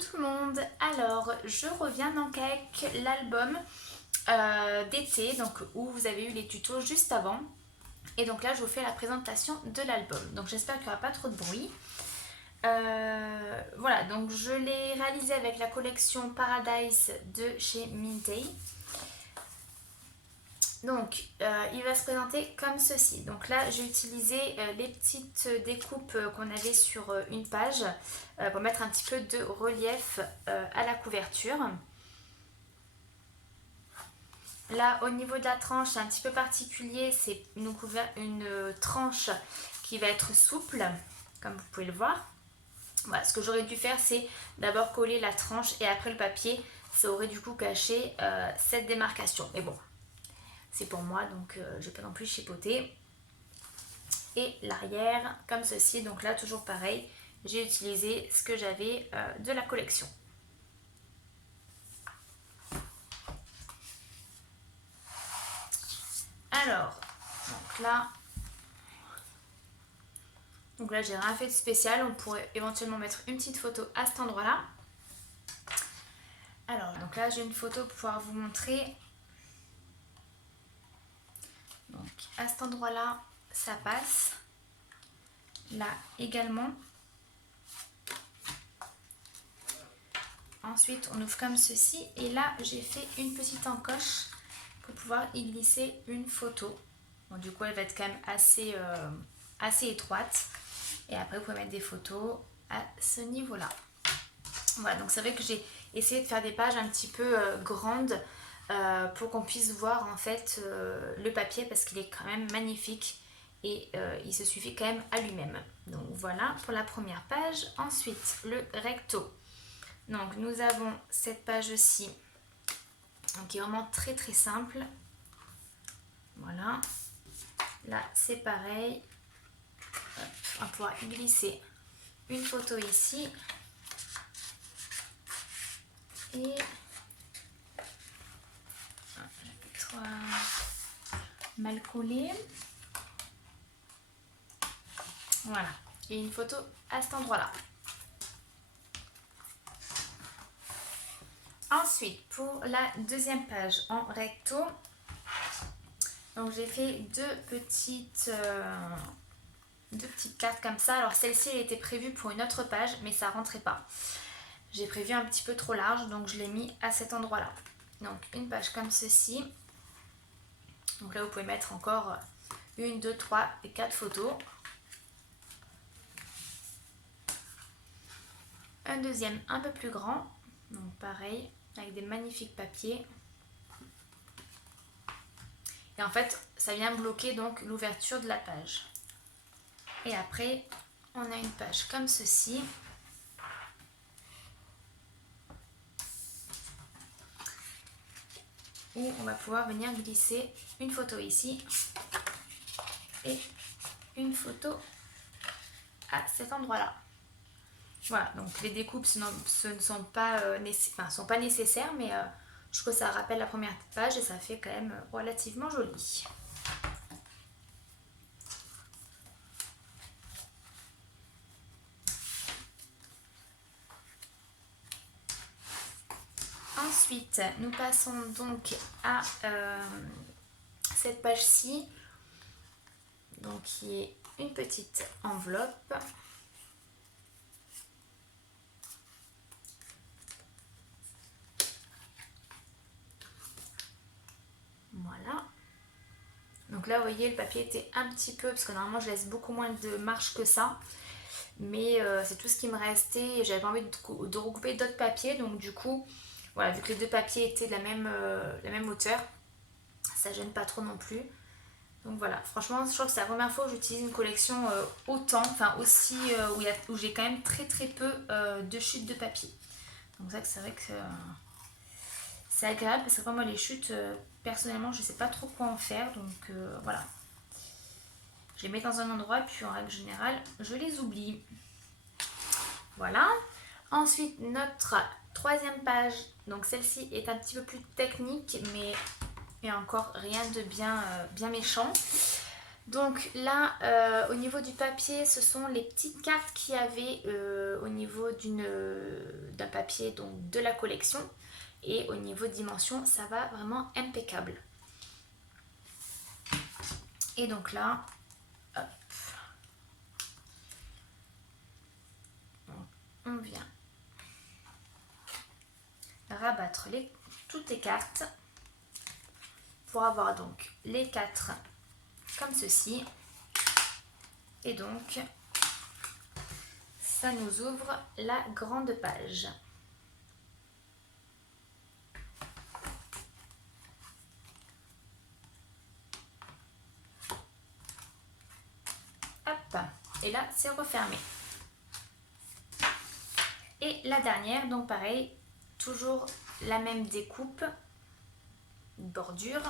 tout le monde. Alors je reviens donc avec l'album d'été, donc où vous avez eu les tutos juste avant. Et donc là je vous fais la présentation de l'album. Donc j'espère qu'il n'y aura pas trop de bruit. Voilà, donc je l'ai réalisé avec la collection Paradise de chez Mintay. Donc il va se présenter comme ceci. Donc là j'ai utilisé les petites découpes qu'on avait sur une page pour mettre un petit peu de relief à la couverture. Là au niveau de la tranche c'est un petit peu particulier, c'est une tranche qui va être souple comme vous pouvez le voir. Voilà, ce que j'aurais dû faire c'est d'abord coller la tranche et après le papier, ça aurait du coup caché cette démarcation. Mais bon, c'est pour moi donc je ne vais pas non plus chipoter. Et l'arrière comme ceci, donc là toujours pareil, j'ai utilisé ce que j'avais de la collection. Alors donc là j'ai rien fait de spécial, on pourrait éventuellement mettre une petite photo à cet endroit là. Alors donc là j'ai une photo pour pouvoir vous montrer. Donc à cet endroit là ça passe, là également. Ensuite on ouvre comme ceci et là j'ai fait une petite encoche pour pouvoir y glisser une photo. Bon, du coup elle va être quand même assez étroite et après vous pouvez mettre des photos à ce niveau là. Voilà, donc c'est vrai que j'ai essayé de faire des pages un petit peu grandes pour qu'on puisse voir en fait le papier parce qu'il est quand même magnifique et il se suffit quand même à lui-même. Donc voilà pour la première page. Ensuite le recto. Donc nous avons cette page-ci qui est vraiment très très simple. Voilà. Là c'est pareil. Hop, on va pouvoir y glisser une photo ici. Et mal collé. Voilà. Et une photo à cet endroit-là. Ensuite, pour la deuxième page en recto, donc j'ai fait deux petites cartes comme ça. Alors celle-ci elle était prévue pour une autre page, mais ça rentrait pas. J'ai prévu un petit peu trop large, donc je l'ai mis à cet endroit-là. Donc une page comme ceci. Donc là vous pouvez mettre encore 1, 2, 3 et 4 photos. Un deuxième un peu plus grand, donc pareil, avec des magnifiques papiers. Et en fait, ça vient bloquer donc l'ouverture de la page. Et après, on a une page comme ceci. Où on va pouvoir venir glisser une photo ici et une photo à cet endroit-là. Voilà, donc les découpes ce ne sont pas, sont pas nécessaires, mais je trouve que ça rappelle la première page et ça fait quand même relativement joli. Ensuite, nous passons donc à cette page-ci, donc qui est une petite enveloppe. Voilà. Donc là, vous voyez, le papier était un petit peu, parce que normalement, je laisse beaucoup moins de marge que ça. Mais c'est tout ce qui me restait. J'avais pas envie de recouper d'autres papiers. Donc du coup, voilà, vu que les deux papiers étaient de la même hauteur, ça gêne pas trop non plus. Donc voilà, franchement, je crois que c'est la première fois que j'utilise une collection autant, enfin aussi, où j'ai quand même très très peu de chutes de papier. Donc ça, c'est vrai que c'est agréable parce que moi les chutes, personnellement, je sais pas trop quoi en faire. Donc voilà. Je les mets dans un endroit, puis en règle générale, je les oublie. Voilà. Ensuite, notre troisième page. Donc celle-ci est un petit peu plus technique, mais il n'y a encore rien de bien méchant. Donc là, au niveau du papier, ce sont les petites cartes qu'il y avait au niveau d'un papier donc de la collection. Et au niveau dimension, ça va vraiment impeccable. Et donc là, hop, on vient rabattre toutes les cartes pour avoir donc les 4 comme ceci. Et donc, ça nous ouvre la grande page. Hop, et là, c'est refermé. Et la dernière, donc pareil, toujours la même découpe, bordure.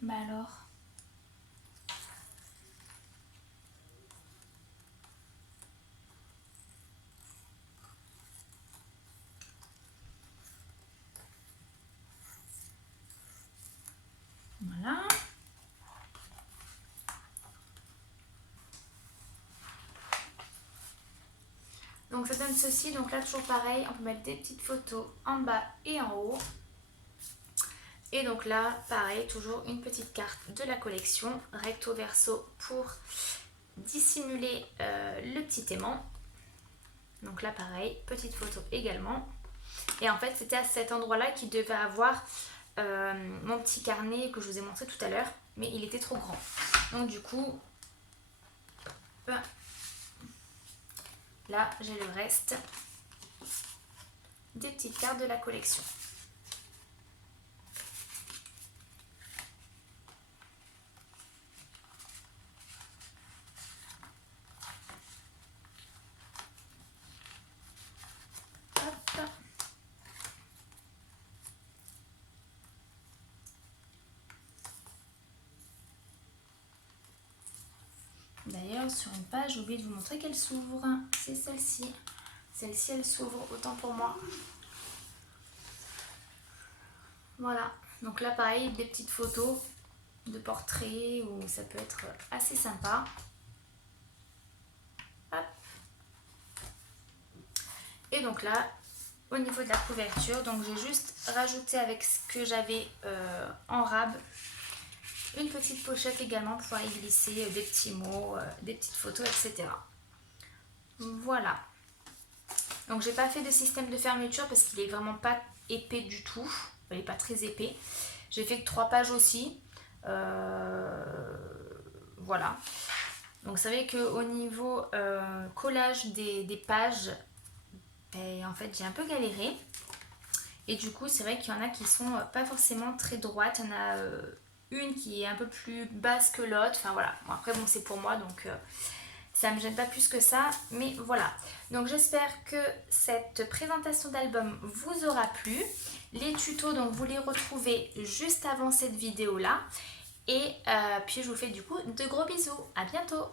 Bah alors. Voilà. Donc ça donne ceci, donc là toujours pareil, on peut mettre des petites photos en bas et en haut. Et donc là, pareil, toujours une petite carte de la collection, recto verso pour dissimuler le petit aimant. Donc là pareil, petite photo également. Et en fait c'était à cet endroit là qu'il devait avoir mon petit carnet que je vous ai montré tout à l'heure, mais il était trop grand. Donc du coup, là j'ai le reste des petites cartes de la collection. Hop. D'ailleurs, sur une page, j'ai oublié de vous montrer qu'elle s'ouvre. C'est celle-ci. Celle-ci, elle s'ouvre, autant pour moi. Voilà. Donc là, pareil, des petites photos de portraits où ça peut être assez sympa. Hop. Et donc là, au niveau de la couverture, donc j'ai juste rajouté avec ce que j'avais en rab une petite pochette également pour pouvoir y glisser des petits mots, des petites photos, etc. Voilà. Donc j'ai pas fait de système de fermeture parce qu'il est vraiment pas épais du tout. Il n'est pas très épais. J'ai fait que 3 pages aussi. Voilà. Donc vous savez qu'au niveau collage des pages, en fait j'ai un peu galéré. Et du coup c'est vrai qu'il y en a qui sont pas forcément très droites. Il y en a une qui est un peu plus basse que l'autre. Enfin voilà. Bon, après bon c'est pour moi donc ça me gêne pas plus que ça. Mais voilà. Donc j'espère que cette présentation d'album vous aura plu. Les tutos donc vous les retrouvez juste avant cette vidéo là. Et puis je vous fais du coup de gros bisous. À bientôt.